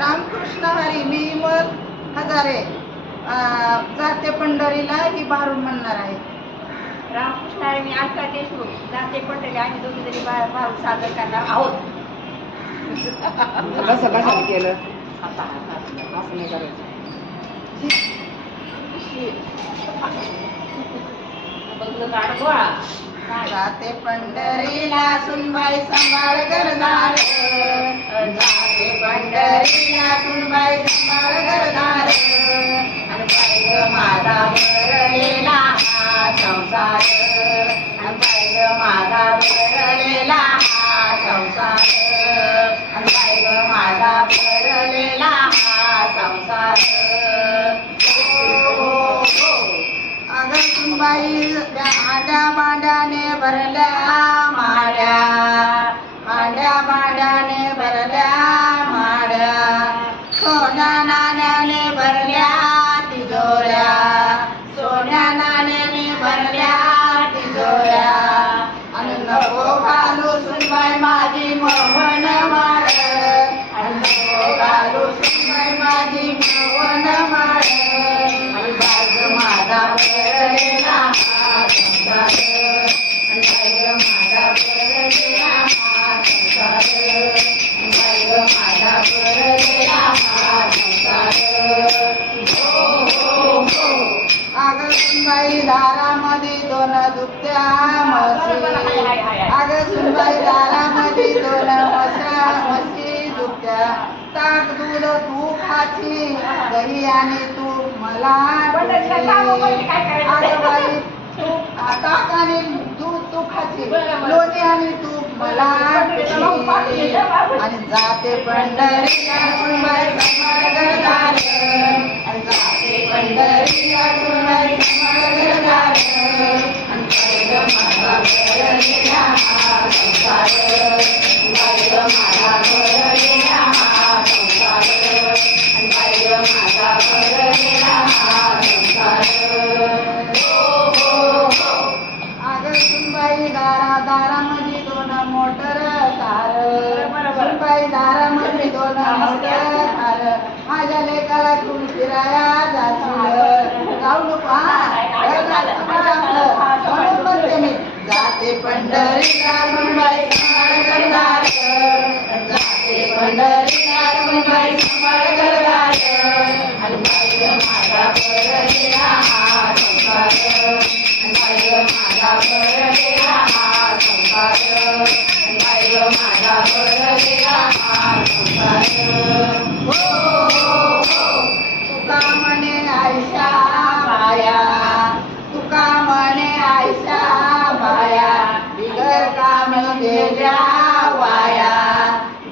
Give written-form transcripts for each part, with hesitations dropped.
रामकृष्ण हरी. मी विमल हजारे जाते पंढरीला ही भारून म्हणणार आहे. रामकृष्ण हरी. मी अलका देशमुख जाते पंढरी. आम्ही दोघी जणी भाऊ सादर करणार आहोत. कसं कशाने केलं असं नाही करायचं. जाते पंढरीला सुनबाई सांभाळ करणार. जाते पंढरीला सुनबाई सांभाळ करणार. आणि पाहिग माझा भरलेला हा संसार. आणि पाहिग माझा भरलेला हा संसार. आणि पाहिग माझा भरलेला हा संसार. अगं सुनबाई आड्या बांड्याने भरल्या माड्या. आड्या बांड्याने भरल्या माड्या. सोन्या नाण्याने भरल्या तिजोऱ्या. सोन्या नाण्याने भरल्या तिजोऱ्या. आणि नको घालू सुनबाई माझी मोहन माळ. आणि नको घालू सुनबाई माझी मोहन माळ. आणि बाग माझा भरलेला हा संसार. आणि बाग माझा भरलेला हा संसार. आणि बाग माझा भरलेला हा संसार. हो हो हो. अगं सुनबाई दारामध्ये दोन दुभत्या म्हशी. अगं सुनबाई दारामध्ये दोन म्हशी दुभत्या. ताक दूध तू खाची. दही आणि तूप मला तुझी. अगं बाई तूप ताक आणि दूध तू खाची. लोणी आणि तूप मला तुझी. आणि जाते पंढरीला सुनबाई सांभाळ करणार. आणि जाते पंढरीला सुनबाई सांभाळ करणार. आणि पाहिलं माझा भरलेला हा संसार. पाहिलं माझा भरलेला हा संसार. आणि पाहिलं माझा भरलेला हा संसार. हो हो हो. अगं सुनबाई दारामध्ये दोन मोटर कार. सुनबाई दारामध्ये दोन मोटर कार. माझ्या लेकाला घेऊन फिराया जाशील. जाऊ नको म्हणून म्हणते मी. जाते पंढरीला सुनबाई सांभाळ करणार. जाते पंढरीला सुनबाई सांभाळ करणार. आणि पाहिलं माझा भरलेला हा संसार. आणि पाहिलं माझा भरलेला हा संसार. आणि पाहिलं माझा भरलेला हा संसार. हो हो हो. तुका म्हणे आयशा बाया. तुका म्हणे आयशा बाया. बिगर कामी गेल्या वाया.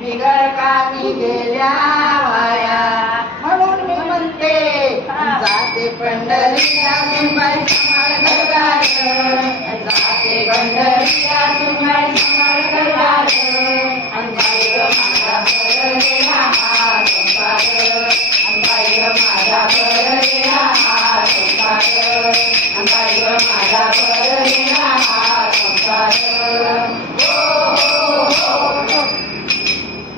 बिगर कामी गेल्या वाया. म्हणून मी म्हणते जाते पंढरीला सुनबाई सांभाळ करणार. जाते पंढरीला सुनबाई सांभाळ करणार. आणि पाहिलं माझा भरलेला हा संसार. आणि पाहिलं माझा भरलेला हा संसार. आणि पाहिलं माझा भरलेला हा संसार.